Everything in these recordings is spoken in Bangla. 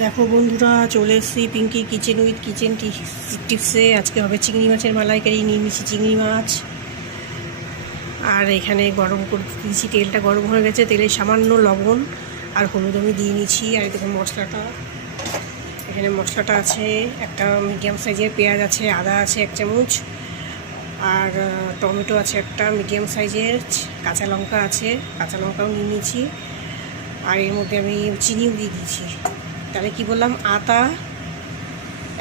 দেখো বন্ধুরা, চলে এসেছি পিঙ্কি কিচেন উইথ কিচেন টিপসে। আজকে হবে চিংড়ি মাছের মালাইকারি। নিয়ে নিচ্ছি চিংড়ি মাছ, আর এখানে গরম করে দিয়েছি। তেলটা গরম হয়ে গেছে, তেলে সামান্য লবণ আর হলুদ আমি দিয়ে নিচ্ছি। আর দেখুন মশলাটা, এখানে মশলাটা আছে। একটা মিডিয়াম সাইজের পেঁয়াজ আছে, আদা আছে 1 চামচ, আর টমেটো আছে একটা মিডিয়াম সাইজের, কাঁচা লঙ্কা আছে, কাঁচা লঙ্কাও নিয়ে নিয়েছি। আর এর মধ্যে আমি চিনিও দিয়ে দিয়েছি। তাহলে কি বললাম, আদা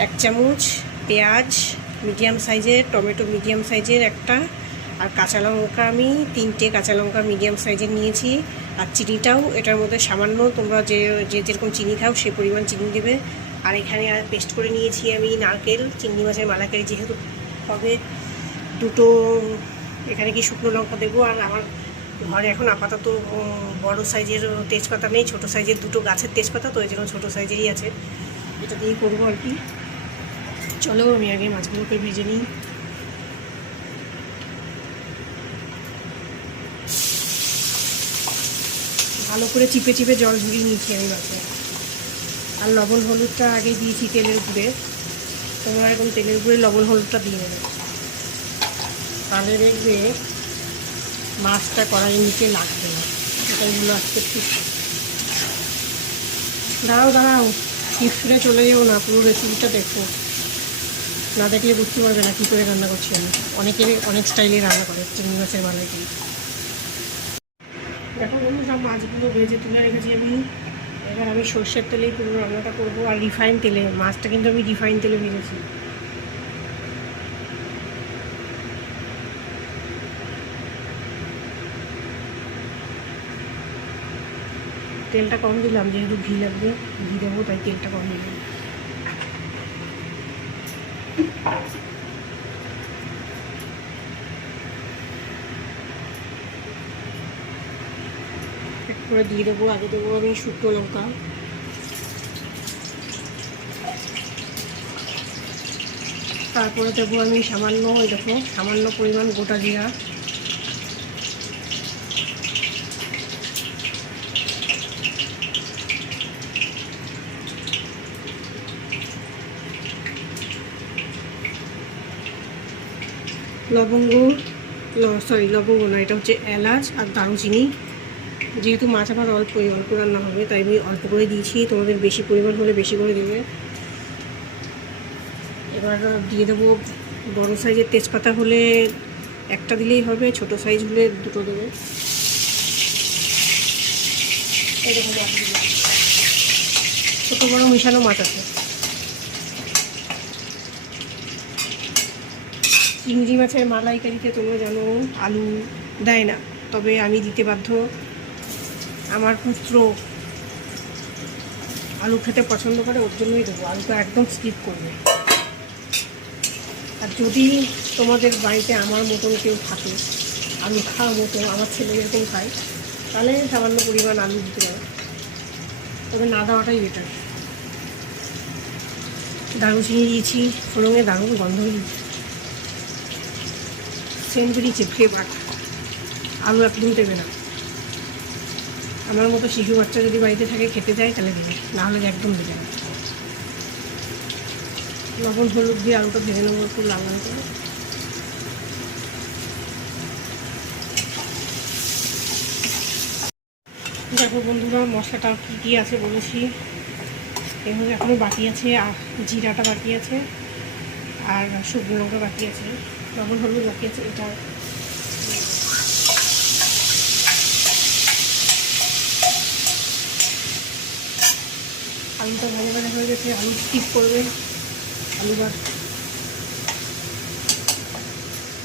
1 চামচ, পেঁয়াজ মিডিয়াম সাইজের, টমেটো মিডিয়াম সাইজের একটা, আর কাঁচা লঙ্কা আমি 3টে কাঁচা লঙ্কা মিডিয়াম সাইজের নিয়েছি। আর চিনিটাও এটার মধ্যে সামান্য, তোমরা যে যেরকম চিনি খাও সে পরিমাণ চিনি দেবে। আর এখানে পেস্ট করে নিয়েছি আমি নারকেল, চিংড়ি মাছের মালাইকারি যেহেতু হবে। দুটো এখানে কি শুকনো লঙ্কা দেবো। আর আমার ঘরে এখন আপাতত বড় সাইজের তেজপাতা নেই, ছোটো সাইজের 2টো গাছের তেজপাতা, তো এই জন্য ছোটো সাইজেরই আছে, এটা দিয়েই করবো আর কি। চলো আমি আগে মাছগুলোকে ভেজে নিই। ভালো করে চিপে চিপে জল ঝরিয়ে নিয়েছি আমি মাছে। আর লবণ হলুদটা আগে দিয়েছি তেলের উপরে, তোমরা এখন তেলের উপরে লবণ হলুদটা দিয়ে নেবে, তাহলে দেখবে মাছটা কড়াইয়ের নিচে লাগবে না। এটাইগুলো আজকে ঠিক। দাঁড়াও টিপসে চলে যাবো না, পুরো রেসিপিটা দেখো, না দেখলে বুঝতে পারবে না কী করে রান্না করছি আমি। অনেক স্টাইলে রান্না করে চিংড়ি মাছের মালাইকারি। দেখো বন্ধু, সব মাছগুলো ভেজে তুলে রেখেছি আমি। এবার আমি সর্ষের তেলেই পুরো রান্নাটা করবো, আর রিফাইন তেলে। মাছটা কিন্তু আমি রিফাইন তেলে ভেজেছি। তেলটা কম দিলাম, যেহেতু ঘি লাগবে, ঘি দেবো, তাই তেলটা কম দিলাম। একটু করে দিয়ে দেবো। আগে দেবো আমি শুকনো লঙ্কা, তারপরে দেবো আমি সামান্য, ওই দেখো সামান্য পরিমাণ গোটা জিরা, লবঙ্গ লবঙ্গ না, এটা হচ্ছে এলাচ আর দারুচিনি। যেহেতু মাছ আমার অল্প রান্না হবে, তাই আমি অল্প করে দিয়েছি, তোমাদের বেশি পরিমাণ হলে বেশি করে দেবে। এবার দিয়ে দেবো বড়ো সাইজের তেজপাতা হলে একটা দিলেই হবে, ছোটো সাইজ হলে 2টো দেবে। এরকম ছোটো বড়ো মিশানো মাছ আছে। চিংড়ি মাছের মালাইকারিতে তোমরা জানো আলু দেয় না, তবে আমি দিতে বাধ্য। আমার পুত্র আলু খেতে পছন্দ করে, ওর জন্যই দেবো। আলুটা একদম স্কিপ করবে। আর যদি তোমাদের বাড়িতে আমার মতন কেউ থাকে, আলু খাওয়ার মতো, আমার ছেলে এরকম খায়, তাহলে সামান্য পরিমাণ আলু দিতে পারো, তবে না দেওয়াটাই বেটার। দারুচিনি দিয়েছি, ফোড়নে দারুণ গন্ধ সেন্ট বেরিয়েছে, ফ্লেভার। আলু একদম দেবে না। আমার মতো শিশু বাচ্চা যদি বাড়িতে থাকে, খেতে যায়, তাহলে দেবে, নাহলে একদম দেবে না। লবণ হলুদ দিয়ে আলুটা ভেজে নেবো একটু লাল লাল করে। দেখো বন্ধুরা, মশলাটা কী কী আছে বলেছি। এভাবে এখনও বাকি আছে, আর জিরাটা বাকি আছে, আর শুকনো লঙ্কা বাকি আছে, লবণ হলুদ বাকি আছে। এটা আলুটা ভাজা ভাজা হয়ে গেছে, আলু স্কিপ করবে, আলু বাদ।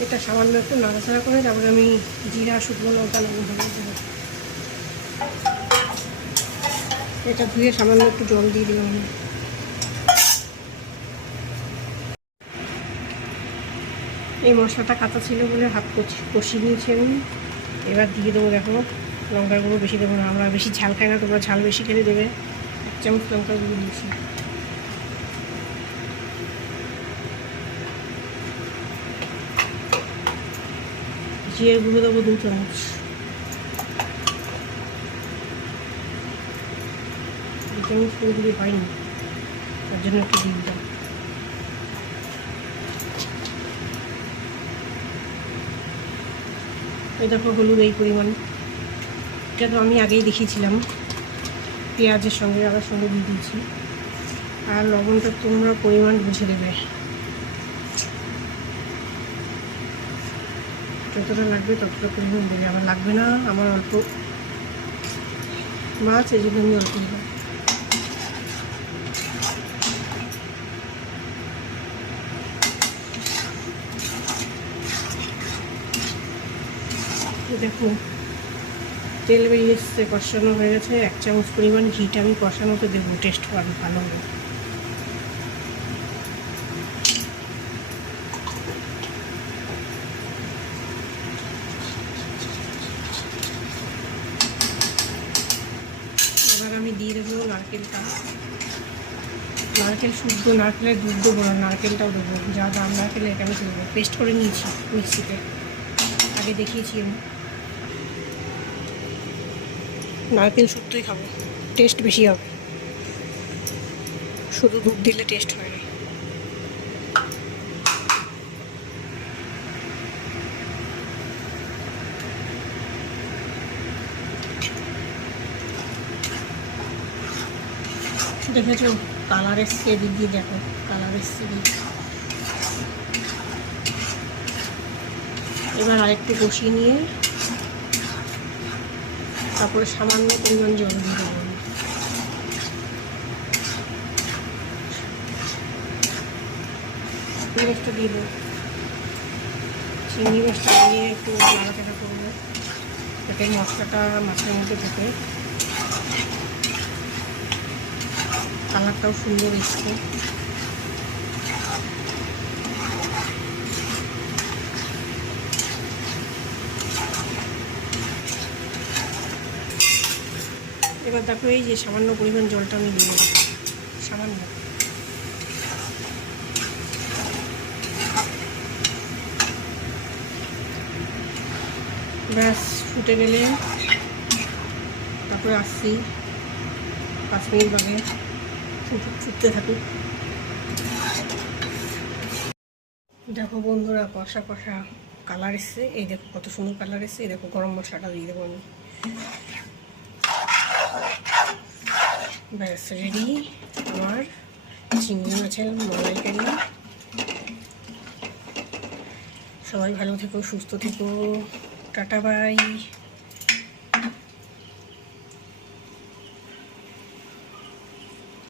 এটা সামান্য একটু নাড়াচাড়া করে তারপরে আমি জিরা শুকনো লঙ্কা লবণ হলুদ দেবো। এটা ধুয়ে সামান্য একটু জল দিয়ে দিলাম। এই মশলাটা কাঁচা ছিল বলে হাত কষিয়ে নিয়েছি আমি। এবার দিয়ে দেবো, দেখো লঙ্কার গুঁড়ো বেশি দেবো না, আমরা বেশি ঝাল খাই না, তোমরা ঝাল বেশি খেলে দেবে। 1 চামচ লঙ্কার গুঁড়ো দিয়েছি। জিরের গুঁড়ো দেবো 2 চামচ, চামচ পুরোপুরি হয়নি, তার জন্য একটু দিয়ে দিলাম। এই দেখো হলুদ এই পরিমাণ, এটা তো আমি আগেই দেখিয়েছিলাম, পেঁয়াজের সঙ্গে আবার সঙ্গে দিয়ে দিয়েছি। আর লবণটা তোমরা পরিমাণ বুঝে দেবে, যতটা লাগবে ততটা পরিমাণ দেবে। আমার লাগবে না, আমার অল্প মাছ, এই জন্য আমি অল্প দিলাম। দেখো তেল বেরিয়ে এসছে, কষানো হয়ে গেছে। 1 চামচ পরিমাণ ঘিটা আমি কষানোতে দেবো, টেস্ট পাবে ভালো হবে। এবার আমি দিয়ে দেবো নারকেলটা। নারকেল শুদ্ধ, নারকেলের দুধ দেবো না, নারকেলটাও দেবো। যা দাম নারকেলের এটা আমি দেবো, পেস্ট করে নিয়েছি মিক্সিতে, আগে দেখিয়েছি আমি। নারকেল শুদ্ধই খাবো, টেস্ট বেশি হবে, শুধু দুধ দিলে টেস্ট হয় না। দেখেছো কালার এসছে, এদিক দিয়ে দেখো কালার এসছে। এবার আরেকটু কষিয়ে নিয়ে তারপরে সামান্য পরিমাণ জল দিয়ে দেবো। চিংড়ি মাছটা দিয়ে দেবো, চিংড়ি মাছটা দিয়ে একটু নাড়াচাড়া করবো যাতে মশলাটা মাছের মধ্যে ঢোকে। কালারটাও সুন্দর এসছে। এবার দেখো এই যে সামান্য পরিমাণ জলটা আমি দিয়ে দেবো, সামান্য। ব্যাস ফুটে গেলে তারপরে আসছি, 5 মিনিট বাদে ফুটতে থাকুক। দেখো বন্ধুরা কষা কষা কালার এসছে, এই দেখো কত সুন্দর কালার এসছে। এই দেখো গরম মশলাটা দিয়ে দেবো আমি। ব্যাস রেডি আমার চিংড়ি মাছের মালাইকারি। সবাই ভালো থেকো, সুস্থ থেকো, টাটা বাই।